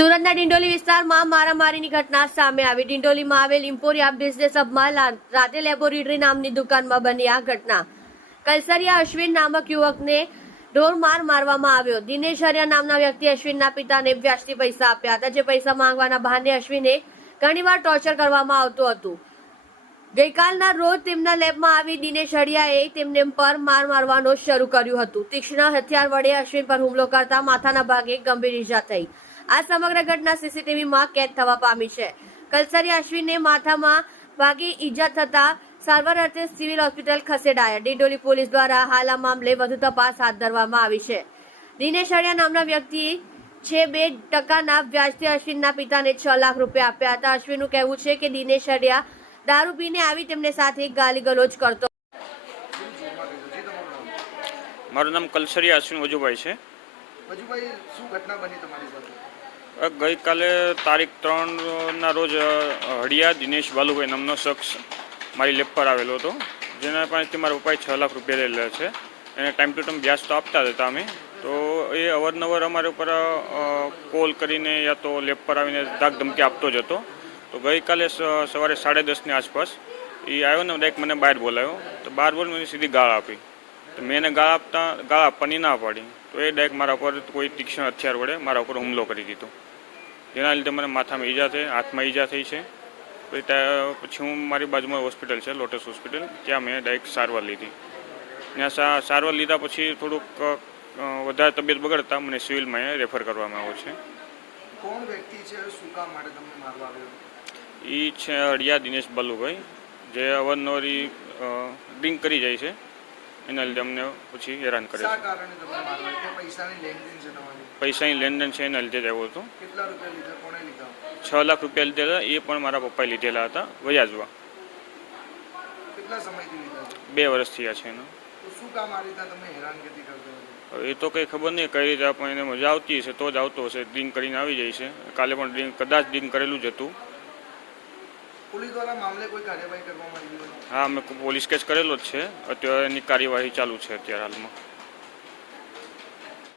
સુરતના ડિંડોલી વિસ્તારમાં મારામારીની ઘટના સામે આવી. ડિંડોલીમાં આવેલ ઇમ્પોરિયા બિઝનેસ હબમાં રાતે લેબોરેટરી નામની દુકાનમાં બની આ ઘટના. કલસરિયા અશ્વિન નામક યુવકને ઢોર માર મારવામાં આવ્યો. દિનેશ હરિયા નામના વ્યક્તિ અશ્વિનના પિતાને વ્યાજથી પૈસા આપ્યા હતા, જે પૈસા માંગવાના બહાને અશ્વિને ઘણીવાર ટોર્ચર કરવામાં આવતું હતું. ગઈકાલના રોજ તેમના લેબમાં આવી દિનેશ હડિયાએ તેમને પર માર મારવાનો શરૂ કર્યું હતું. તીક્ષ્ણ હથિયાર વડે અશ્વિન પર હુમલો કરતા માથાના ભાગે ગંભીર ઈજા થઈ. આ સમગ્ર ઘટના સીસીટીવીમાં કેદ થવા પામી છે. કલસરી અશ્વિનને માથામાં ભાગે ઈજા થતા સારવાર અર્થે સિવિલ હોસ્પિટલ ખસેડાયા. ડિંડોલી પોલીસ દ્વારા હાલ આ મામલે વધુ તપાસ હાથ ધરવામાં આવી છે. દિનેશ અડિયા નામના વ્યક્તિ છે બે ટકાના વ્યાજથી અશ્વિનના પિતાને છ લાખ રૂપિયા આપ્યા હતા. અશ્વિનનું કહેવું છે કે દિનેશ અડિયા દારૂ પીને આવી તેમને સાથે ગાલી ગલોચ કરતો. મારું નામ કલસરી અશ્વિન વજુભાઈ છે. વજુભાઈ શું ઘટના બની તમારી સાથે? ગઈકાલે તારીખ ત્રણના રોજ હળિયા દિનેશ બાલુભાઈ નામનો શખ્સ મારી લેબ પર આવેલો હતો. જેના પાસેથી મારા પપ્પાએ છ લાખ રૂપિયા લેલા છે. એને ટાઈમ ટુ ટાઈમ વ્યાજ તો આપતા હતા અમે. તો એ અવારનવાર અમારા ઉપર કોલ કરીને યા તો લેબ પર આવીને ધાક ધમકી આપતો જ હતો. તો ગઈકાલે સવારે સાડા દસની આસપાસ એ આવ્યો ને ડાયરેક્ટ મને બહાર બોલાવ્યો તો બહાર બોલ મને સીધી ગાળ આપી. તો મેં એને ગાળ આપતા, ગાળ આપવાની ના પાડી. તો એ ડાયરેક્ટ મારા ઉપર કોઈ તીક્ષ્ણ હથિયાર વડે મારા ઉપર હુમલો કરી દીધો. જેના લીધે મને માથામાં ઈજા થઈ હાથમાં ઈજા થઈ છે. પછી પછી હું મારી બાજુમાં હોસ્પિટલ છે લોટસ હોસ્પિટલ ત્યાં મેં ડાયરેક્ટ સારવાર લીધી. ત્યાં સારવાર લીધા પછી થોડુંક વધારે તબિયત બગડતા મને સિવિલમાં રેફર કરવામાં આવ્યો છે. કોણ વ્યક્તિ છે? શું કામ માટે તમને મારવા આવ્યો? એ છે હળિયા દિનેશ બલ્લુભાઈ જે અવારનવાર ડ્રિંક કરી જાય છે. એના લીધે અમને પછી હેરાન કરે શા છે. કારણે તમને મારવા કે પૈસાની લેનદેન છે તમારી પૈસાની લેનદેન છે એના લીધે જ આવ્યો હતો. કેટલા રૂપિયા લીધા? કોણે લીધા? છ લાખ રૂપિયા લીધેલા એ પણ મારા પપ્પાએ લીધેલા હતા વ્યાજવા. કેટલા સમયથી લીધા છે? બે વર્ષ થયા છે એનો. તો શું કામ આ રીતના તમે હેરાનગતિ કરતો હતો? હવે એ તો કંઈ ખબર નહીં કઈ રીતે આપણને એને મજા આવતી હશે તો જ આવતો હશે. ડ્રિંક કરીને આવી જાય છે. કાલે પણ ડ્રિંક કદાચ ડ્રિંક કરેલું જ હતું. પોલીસ દ્વારા મામલે કોઈ કાર્યવાહી કરવામાં આવી હા, અમે પોલીસ કેસ કરેલો જ છે. અત્યારે એની કાર્યવાહી ચાલુ છે અત્યારે હાલમાં.